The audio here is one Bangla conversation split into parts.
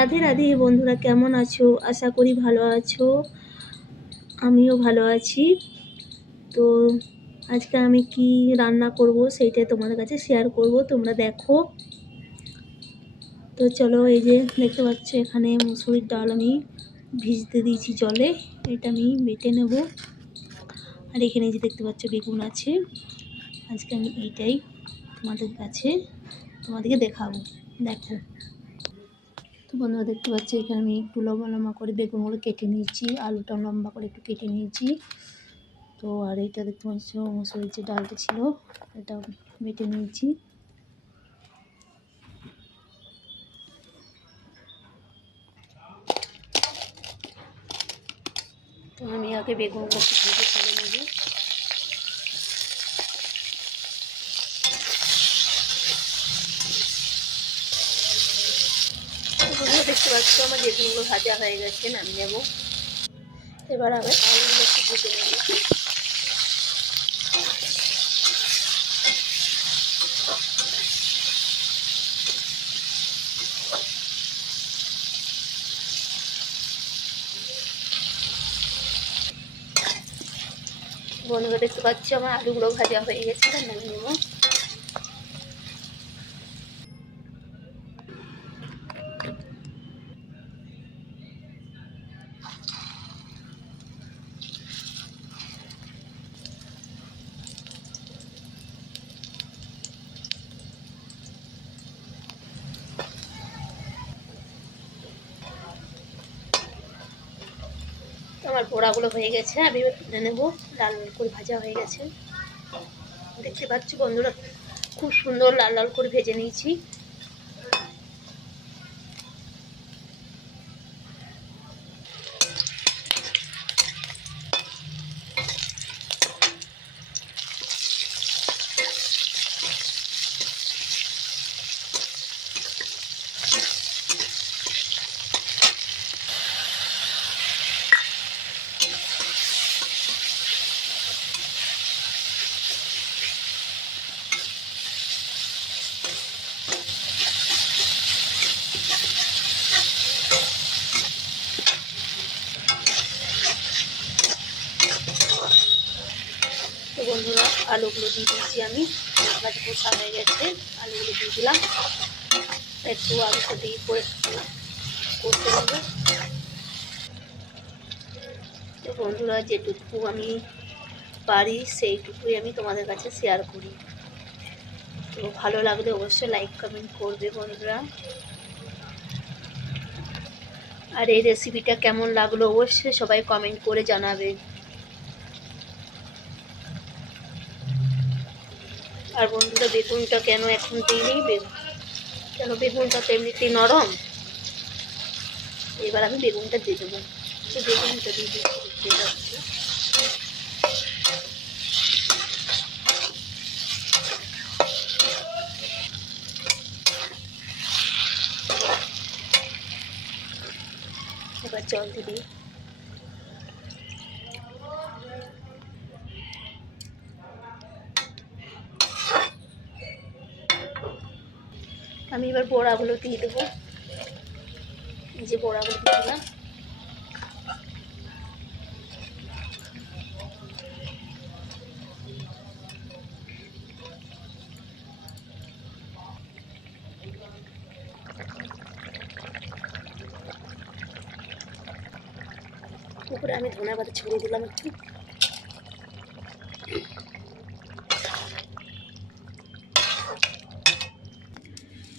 রাধে রাধে, বন্ধুরা কেমন আছো? আশা করি ভালো আছো। আমিও ভালো আছি। তো আজকে আমি কি রান্না করব সেইটাই তোমাদের কাছে শেয়ার করব, তোমরা দেখো। তো চলো এই যে দেখতে পাচ্ছ এখানে মুসুরির ডাল আমি ভিজতে দিয়েছি জলে, এটা আমি বেটে নেব। আর এখানে যে দেখতে পাচ্ছ বেগুন আছে। আজকে আমি এইটাই তোমাদের কাছে তোমাদেরকে দেখাবো। দেখো। তো বন্ধুরা দেখতে পাচ্ছি, এখানে আমি একটু লম্বা লম্বা করে বেগুনগুলো কেটে নিয়েছি আলুটা লম্বা করে একটু কেটে নিয়েছি। তো আর এইটা দেখতে পাচ্ছ মসুরির যে ডালটা ছিল এটা বেটে নিয়েছি। তো আমি আগে একটু ভেজে ফেলে নেব বন্ধুরা দেখতে পাচ্ছ, আমার বেগুনগুলো ভাজা হয়ে গেছে, নামিয়ে নেব। এবার আবার আলুগুলো একটু নেব। বন্ধুরা, দেখতে পাচ্ছ, আমার আলুগুলো ভাজা হয়ে গেছে নামিয়ে নেব। আমার পোড়াগুলো হয়ে গেছে। আমি এবার তুলে নেব। লাল লাল করে ভাজা হয়ে গেছে। দেখতে পাচ্ছি বন্ধুরা, খুব সুন্দর লাল লাল করে ভেজে নিয়েছি। তো বন্ধুরা, আলুগুলো দিয়ে দিয়েছি আমি। ভাজি পোষা হয়ে গেছে, আলুগুলো দিয়ে দিলাম। একটু আলু সাথে করে করতে হবে। তো বন্ধুরা, যেটুকু আমি পারি, সেইটুকুই আমি তোমাদের কাছে শেয়ার করি। তো ভালো লাগলে অবশ্যই লাইক কমেন্ট করবে বন্ধুরা। আর এই রেসিপিটা কেমন লাগল অবশ্যই সবাই কমেন্ট করে জানাবে। আর বন্ধুরা, বেগুনটা কেন এখন দিইনি? বেগুন কেন বেগুনটা তো এমনিতেই নরম? এবার আমি বেগুনটা দিয়ে দেবো। বেগুনটা দিয়ে যাচ্ছে এবার জল দিবি আমি এবার বড়াগুলো দিয়ে দেবো। এই যে বড়াগুলো দিয়ে দিলাম। উপরে আমি ধনে পাতা ছড়িয়ে দিলাম একটু।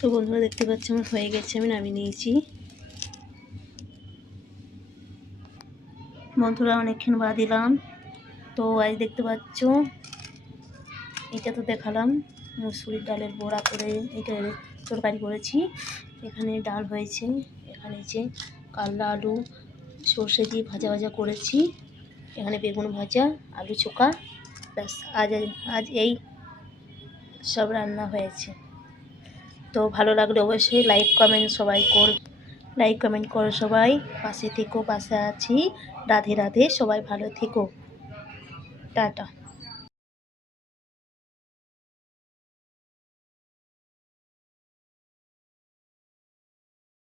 তো বন্ধুরা দেখতে পাচ্ছি, আমার হয়ে গেছে, আমি নামিয়ে নিয়েছি। বন্ধুরা অনেকক্ষণ বা দিলাম। তো আজ দেখতে পাচ্ছ, এটা তো দেখালাম, মুসুরির ডালের বড়া করে, এটা তরকারি করেছি। এখানে ডাল হয়েছে, এখানে যে কাল্লা আলু, সর্ষে দিয়ে ভাজা ভাজা করেছি। এখানে বেগুন ভাজা, আলু চোখা, ব্যাস, আজ আজ এই সব রান্না হয়েছে। তো ভালো লাগলে অবশ্যই লাইক, কমেন্ট সবাই কর, লাইক, কমেন্ট করো সবাই। পাশে থেকো, পাশে আছি। রাধে রাধে, সবাই ভালো থেকো। টাটা।